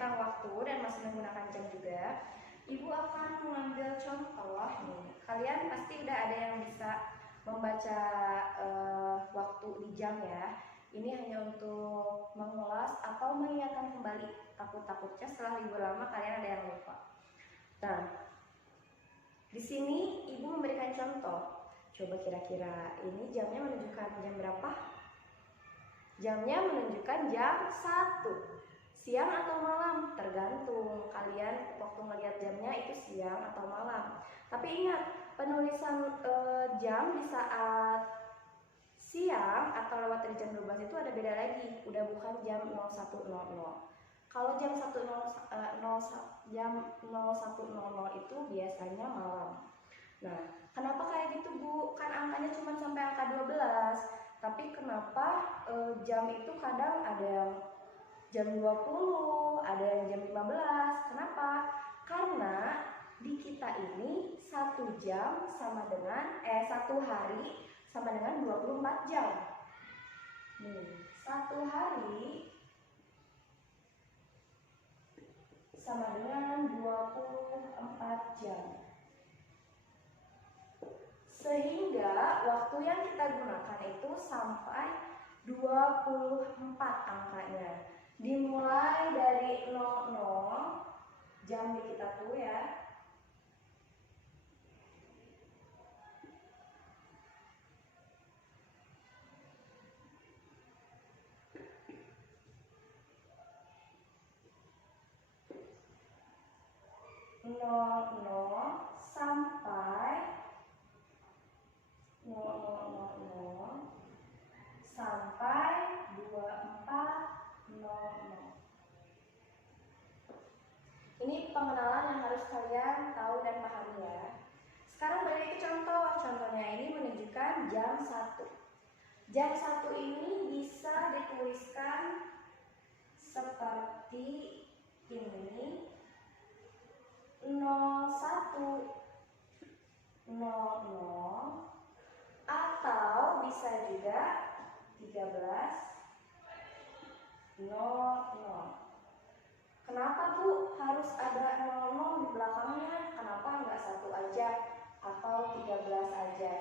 tentang waktu dan masih menggunakan jam juga, Ibu akan mengambil contoh nih. Kalian pasti udah ada yang bisa membaca waktu di jam ya. Ini hanya untuk mengulas atau mengingatkan kembali. Takut-takutnya setelah libur lama kalian ada yang lupa. Nah, di sini Ibu memberikan contoh. Coba kira-kira ini jamnya menunjukkan jam berapa? Jamnya menunjukkan jam 1. Siang atau malam? Tergantung kalian waktu melihat jamnya itu siang atau malam. Tapi ingat, penulisan jam di saat siang atau lewat dari jam 12 itu ada beda lagi. Udah bukan jam 01.00. Kalau jam 1.00 itu biasanya malam. Nah, kenapa kayak gitu Bu? Kan angkanya cuma sampai angka 12. Tapi kenapa jam itu kadang ada yang jam 20, ada yang jam 15. Kenapa? Karena di kita ini 1 jam sama dengan 1 hari sama dengan 24 jam. Nih, 1 hari sama dengan 24 jam. Sehingga waktu yang kita gunakan itu sampai 24 angkanya. Dimulai dari 00 jam di kita tuh ya. Sampai 2400. Ini pengenalan yang harus kalian tahu dan pahami ya. Sekarang balik ke contoh. Contohnya ini menunjukkan jam 1. Jam 1 ini bisa dituliskan seperti ini. 01.00 atau bisa juga 13.00. Kenapa Bu harus ada 00 di belakangnya? Kenapa nggak 1 aja atau 13 aja?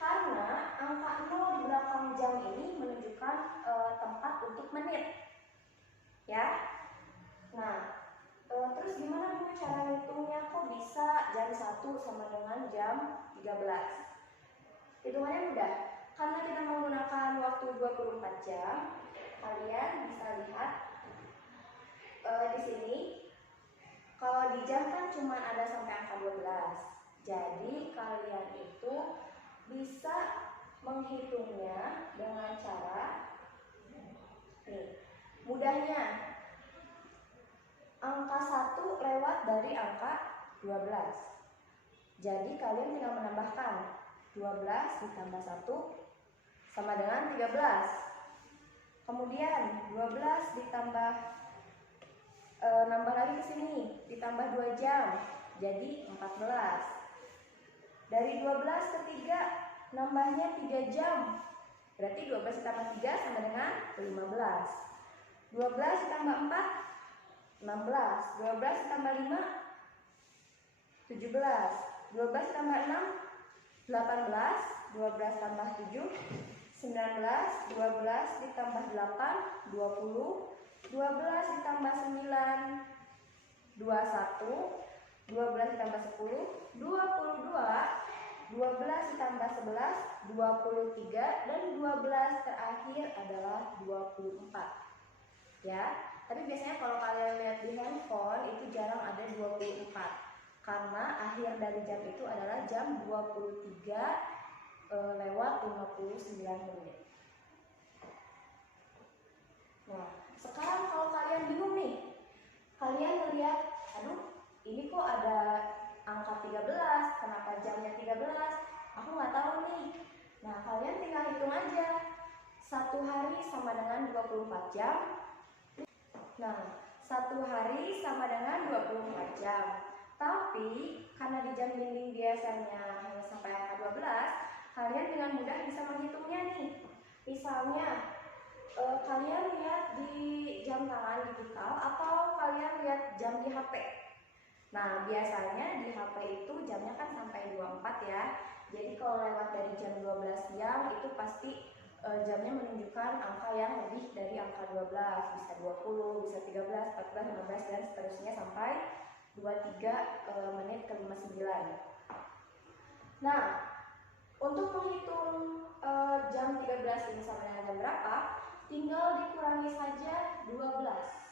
Karena angka 0 di belakang jam ini menunjukkan tempat untuk menit. Ya. Nah, terus gimana Bu cara ngitungnya? Kok bisa jam 1 sama dengan jam 13? Hitungannya mudah. Karena kita menggunakan waktu 24 jam, kalian bisa lihat di sini. Kalau di jam kan cuma ada sampai angka 12. Jadi kalian itu bisa menghitungnya dengan cara nih. Mudahnya, angka 1 lewat dari angka 12. Jadi kalian tinggal menambahkan 12 ditambah 1 sama dengan 13. Kemudian 12 ditambah nambah lagi ke sini, ditambah 2 jam, jadi 14. Dari 12 ke 3 nambahnya 3 jam. Berarti 12 ditambah 3 sama dengan 15. 12 ditambah 4 16. 12 ditambah 5 17. 12 ditambah 6 18. 12 tambah 7 19. 12 ditambah 8 20. 12 ditambah 9 21. 12 ditambah 10 22. 12 ditambah 11 23. Dan 12 terakhir adalah 24. Ya, tapi biasanya kalau kalian lihat di handphone itu jarang ada 24. Karena akhir dari jam itu adalah jam 23 lewat 59 menit. Nah, sekarang kalau kalian bingung nih, kalian melihat, aduh, ini kok ada angka 13, kenapa jamnya 13? Aku nggak tahu nih. Nah, kalian tinggal hitung aja. 1 hari sama dengan 24 jam. Nah, 1 hari sama dengan 24 jam. Tapi karena di jam dinding biasanya hanya sampai angka 12, kalian dengan mudah bisa menghitungnya nih. Misalnya kalian lihat di jam tangan digital atau kalian lihat jam di HP. Nah, biasanya di HP itu jamnya kan sampai 24 ya. Jadi kalau lewat dari jam 12 siang itu pasti jamnya menunjukkan angka yang lebih dari angka 12, bisa 20, bisa 13, 14, 15 dan seterusnya sampai 23 menit ke 59. Nah, untuk menghitung jam 13 ini sama dengan jam berapa, tinggal dikurangi saja 12.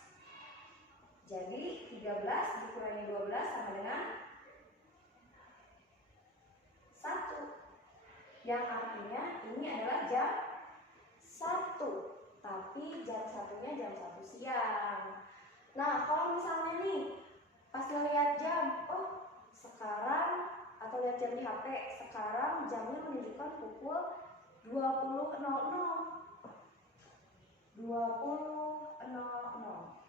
Jadi 13 dikurangi 12 sama dengan 1. Yang artinya ini adalah jam 1. Tapi jam 1-nya jam 1 siang. Nah, kalau misalnya nih pas ngeliat jam, oh sekarang, atau lihat jam di HP, sekarang jamnya menunjukkan pukul 20.00. 20.00.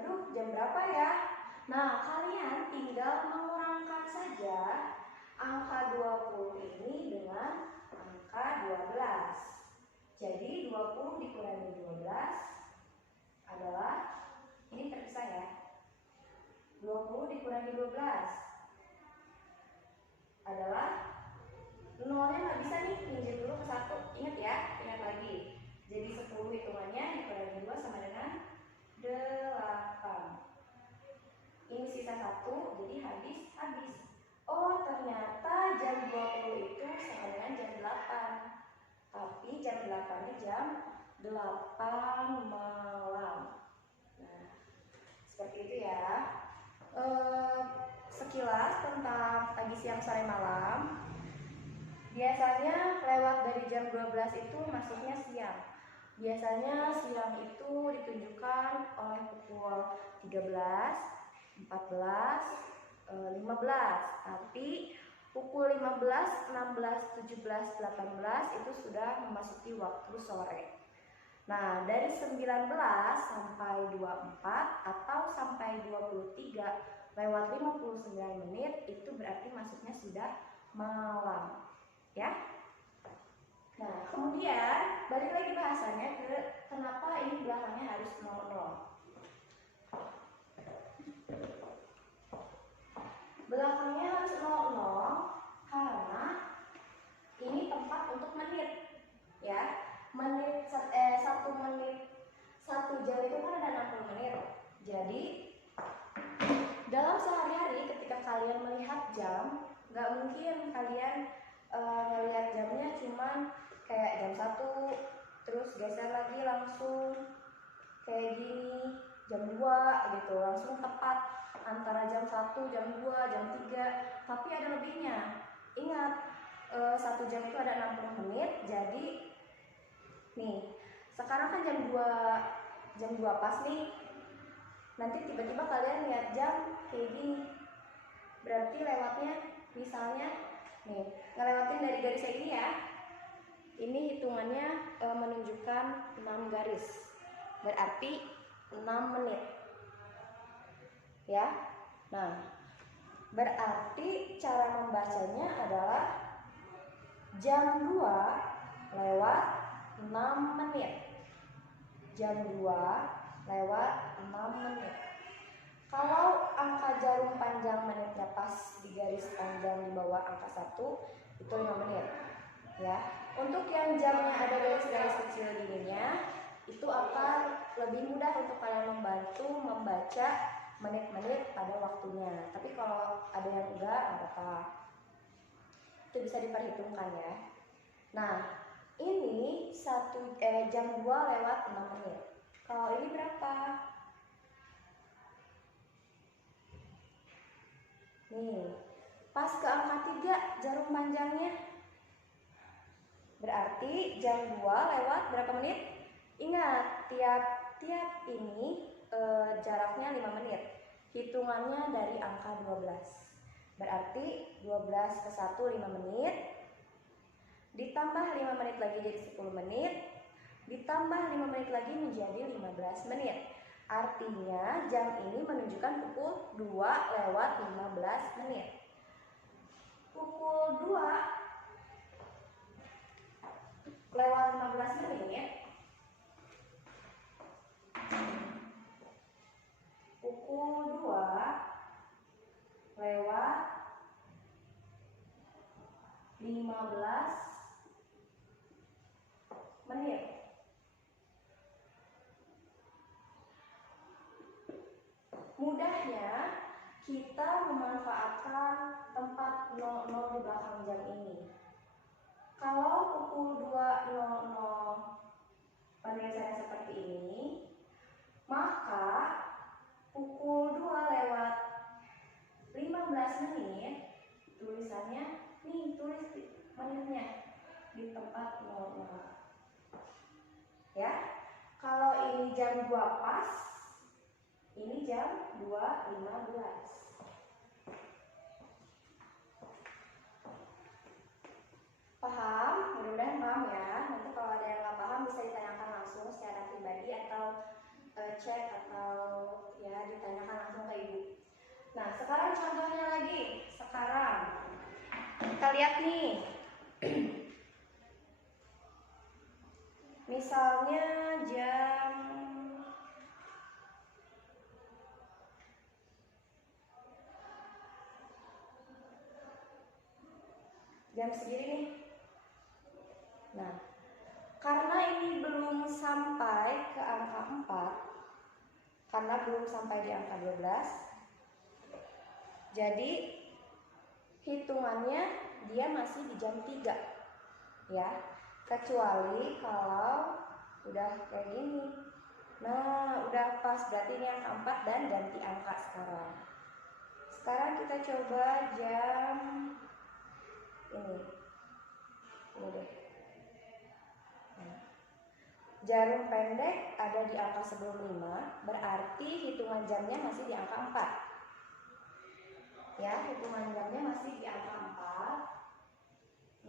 Aduh, jam berapa ya? Nah, kalian tinggal mengurangkan saja angka 20 ini dengan angka 12. Jadi 20 dikurangi 12 adalah, ini terpisah ya, 20 dikurangi 12 adalah, nolnya nggak bisa nih, pinjam dulu ke 1. Ingat ya, ingat lagi. Jadi 10 hitungannya dikurangi 2 sama dengan 8. Ini sisa 1, jadi habis. Oh, ternyata jam 20 itu sama dengan jam 8. Tapi jam 8-nya jam 8 malam. Nah, seperti itu ya. Sekilas tentang pagi, siang, sore, malam. Biasanya lewat dari jam 12 itu masuknya siang. Biasanya siang itu ditunjukkan oleh pukul 13, 14, 15. Tapi pukul 15, 16, 17, 18 itu sudah memasuki waktu sore. Nah, dari 19 sampai 24 atau sampai 23 lewat 59 menit itu berarti masuknya sudah malam. Ya. Nah, kemudian balik lagi bahasanya ke kenapa ini belakangnya harus 00. Belakangnya harus 00 karena ini tempat untuk menit. Ya. Menit 1 menit 1 jam itu kan ada 60 menit. Jadi dalam sehari-hari ketika kalian melihat jam, nggak mungkin kalian ngelihat jamnya cuman kayak jam 1 terus geser lagi langsung kayak gini jam 2 gitu, langsung tepat antara jam 1, jam 2, jam 3, tapi ada lebihnya. Ingat, 1 jam itu ada 60 menit, jadi nih, sekarang kan jam 2 pas nih. Nanti tiba-tiba kalian lihat jam kayak gini. Berarti lewatnya misalnya nih, ngelewatin dari garisnya ini ya. Ini hitungannya menunjukkan 6 garis. Berarti 6 menit. Ya. Nah, berarti cara membacanya adalah jam 2 lewat 6 menit. Jam 2 lewat 6 menit. Kalau angka jarum panjang menitnya pas di garis panjang di bawah angka 1, itu 5 menit. Ya. Untuk yang jamnya ada garis-garis kecil gininya, itu akan lebih mudah untuk kalian membantu membaca menit-menit pada waktunya. Tapi kalau ada yang enggak, nggak apa-apa. Itu bisa diperhitungkan ya. Nah, ini jam 2 lewat 6 menit. Kalau ini berapa? Nih, pas ke angka 3 jarum panjangnya. Berarti jam 2 lewat berapa menit? Ingat, tiap ini jaraknya 5 menit. Hitungannya dari angka 12. Berarti 12 ke 1 5 menit. Ditambah 5 menit lagi jadi 10 menit. Ditambah 5 menit lagi menjadi 15 menit. Artinya jam ini menunjukkan pukul 2 lewat 15 menit. Pukul 2 lewat 15 menit 15 menit. Mudahnya kita memanfaatkan tempat 00 di belakang jam ini. Kalau pukul 2.00 penyelesaian seperti ini, maka pukul 2 lewat 15 menit, tulisannya nih, tulis menitnya di tempat 00. Ya, kalau ini jam 2 pas, ini jam 2.15. Paham? Mudah-mudahan paham ya. Nanti kalau ada yang nggak paham bisa ditanyakan langsung secara pribadi atau chat atau ya ditanyakan langsung ke ibu. Nah, sekarang contohnya lagi. Sekarang kita lihat nih. Misalnya jam segini nih. Nah, karena ini belum sampai ke angka 4, karena belum sampai di angka 12, jadi hitungannya dia masih di jam 3 ya, kecuali kalau udah kayak gini. Nah, udah pas, berarti ini angka 4 dan ganti angka sekarang. Sekarang kita coba jam ini deh. Jarum pendek ada di angka sebelum 5, berarti hitungan jamnya masih di angka 4. Ya, hitungan jamnya masih di angka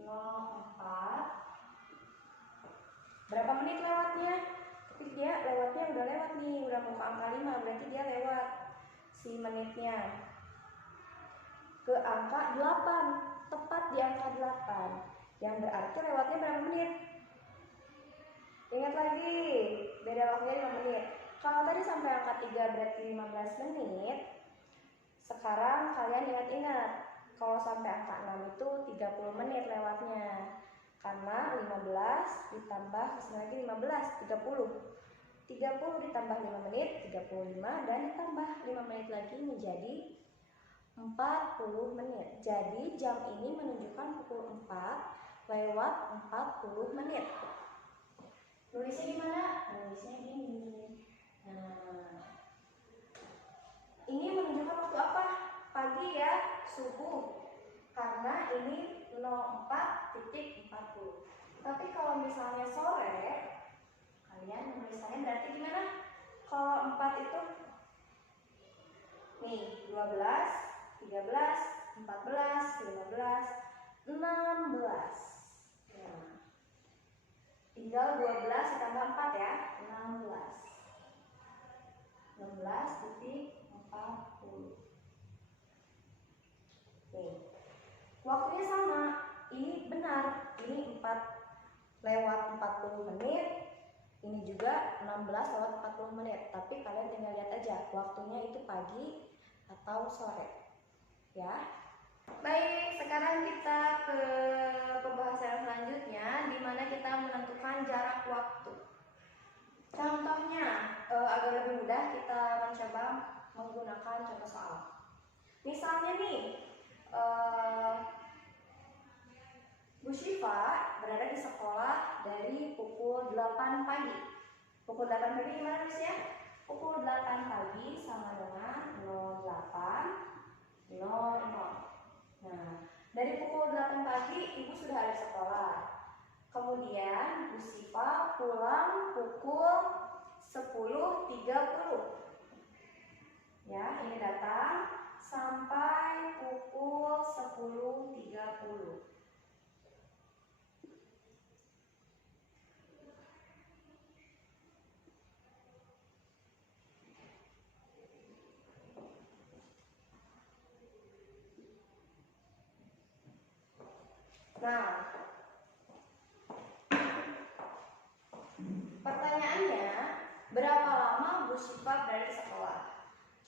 4. 04. Berapa menit lewatnya? Tapi dia lewatnya udah lewat nih, udah mau ke angka 5, berarti dia lewat si menitnya. Ke angka 8, tepat di angka 8. Yang berarti lewatnya berapa menit? Ingat lagi, beda waktunya 5 menit. Kalau tadi sampai angka 3 berarti 15 menit. Sekarang kalian ingat-ingat, kalau sampai angka 6 itu 30 menit lewatnya. Karena 15 ditambah lagi 15, 30. 30 ditambah 5 menit, 35, dan ditambah 5 menit lagi menjadi 40 menit. Jadi jam ini menunjukkan pukul 4 lewat 40 menit. Nulisnya gimana? Nulisnya gini. Nah, ini menunjukkan waktu apa? Pagi ya, subuh. Karena ini 04.40. Tapi kalau misalnya sore, kalian menulisannya berarti gimana? Kalau 4 itu nih 12, 13, 14, 15, 16. Nah, tinggal 12 ditambah 4 ya, 16. 16.40. Nih, waktunya sama. Ini benar, ini 4 lewat 40 menit. Ini juga 16 lewat 40 menit. Tapi kalian tinggal lihat aja waktunya itu pagi atau sore. Ya. Baik, sekarang kita ke pembahasan selanjutnya di mana kita menentukan jarak waktu. Contohnya agar lebih mudah kita mencoba menggunakan contoh soal. Misalnya nih, Bu Syifa berada di sekolah dari pukul 8 pagi. Pukul 8 pagi gimana Miss ya? Pukul 8 pagi sama dengan 08.00. Nah, dari pukul 8 pagi Ibu sudah ada sekolah. Kemudian Bu Syifa pulang pukul 10.30. Ya, ini datang sampai pukul 10.30. Nah, pertanyaannya, berapa lama Bu Syifa berada di sekolah?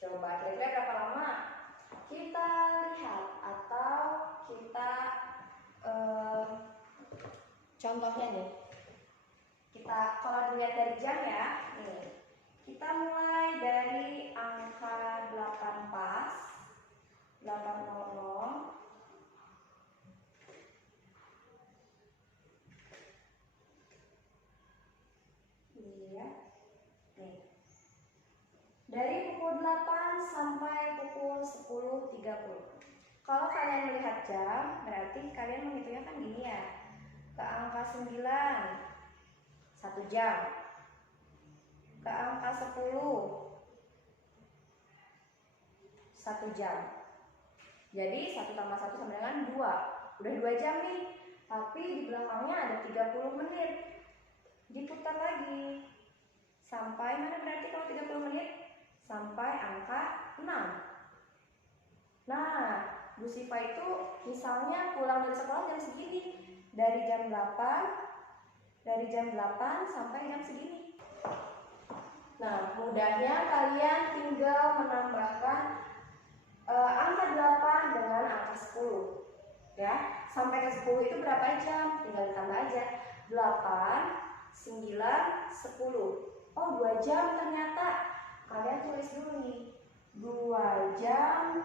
Coba kira-kira berapa lama? Kita lihat atau kita eh, contohnya nih. Kita kalau dilihat dari jam ya, nih. Kita mulai dari angka 8 pas, 8.00. Iya. Nih. Dari pukul 8 sampai pukul 10.30. Kalau kalian melihat jam, berarti kalian menghitungnya kan gini ya. Ke angka 9, 1 jam. Ke angka 10, 1 jam. Jadi 1 tambah 1 sama dengan 2. Udah 2 jam nih. Tapi di belakangnya ada 30 menit. Diputar lagi. Sampai mana berarti kalau 30 menit? Sampai angka 6. Nah, Bu Siva itu misalnya pulang dari sekolah jam segini. Dari jam 8 sampai jam segini. Nah, mudahnya kalian tinggal menambahkan angka 8 dengan angka 10. Ya, sampai ke 10 itu berapa jam? Tinggal ditambah aja. 8, 9, 10. Oh, 2 jam ternyata. Kalian tulis dulu nih. 2 jam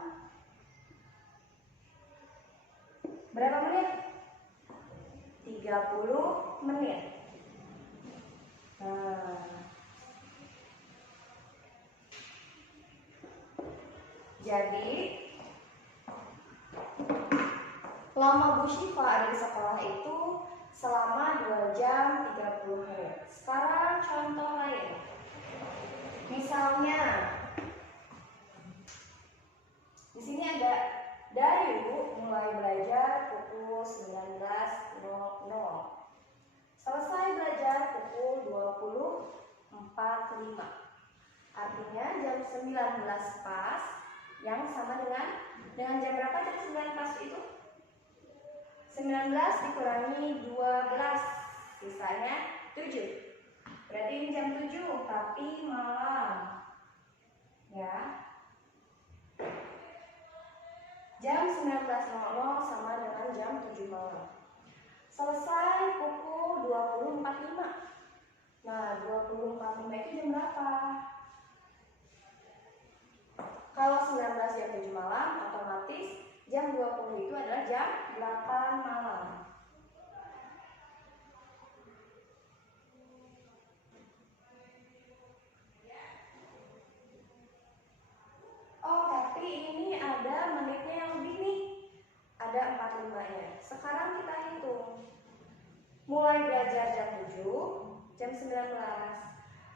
berapa menit? 30 menit. Nah, jadi lama Bu Syifa ada di sekolah itu selama 2 jam 30 menit. Sekarang contoh lain. Misalnya di sini ada dari Bu mulai belajar pukul 19.00. Selesai belajar pukul 20.45. Artinya jam 19 pas, yang sama dengan jam berapa jam 9 pas itu? 19 dikurangi 12, sisanya 7. Berarti ini jam 7, tapi malam. Ya. Jam 19.00 sama dengan jam 7 malam. Selesai pukul 20.45. Nah, 20.45 itu jam berapa? Kalau 19 jam 7 malam, otomatis jam 20 itu adalah jam 8 malam. Oh, tapi ini ada menitnya yang lebih nih. Ada 45-nya. Sekarang kita hitung. Mulai belajar jam 7, jam 19.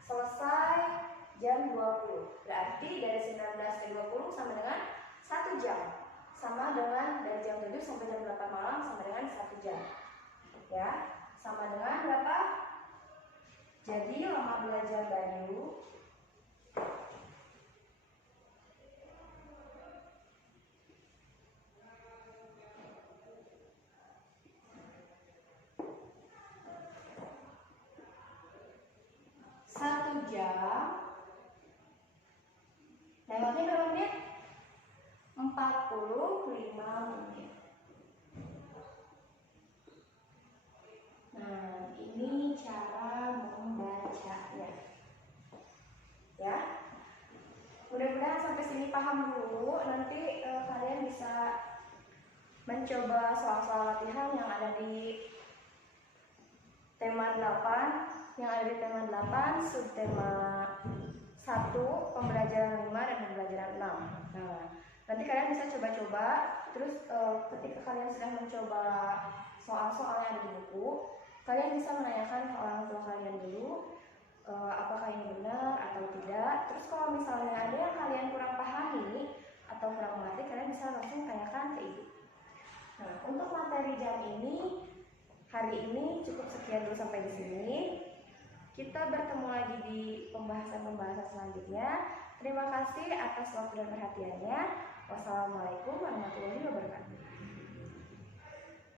Selesai jam 20. Berarti dari 19 ke 20 sama dengan 1 jam. Sama dengan dari jam 7 sampai jam 8 malam sama dengan 1 jam. Ya, sama dengan berapa? Jadi lama belajar Bayu 1 jam. Lewatnya berapa menit? 45 menit. Nah, ini cara membacanya. Ya. Mudah-mudahan sampai sini paham dulu. Nanti kalian bisa mencoba soal-soal latihan yang ada di tema 8, subtema 1, pembelajaran 5 dan pembelajaran 6. Nah, nanti kalian bisa coba-coba. Terus ketika kalian sudah mencoba soal-soal yang ada di buku, kalian bisa menanyakan ke orang tua kalian dulu, apakah ini benar atau tidak. Terus kalau misalnya ada yang kalian kurang pahami atau kurang mengerti, kalian bisa langsung tanyakan ke ibu. Nah, untuk materi jam ini hari ini cukup sekian dulu sampai di sini. Kita bertemu lagi di pembahasan-pembahasan selanjutnya. Terima kasih atas waktu dan perhatiannya. Wassalamualaikum warahmatullahi wabarakatuh.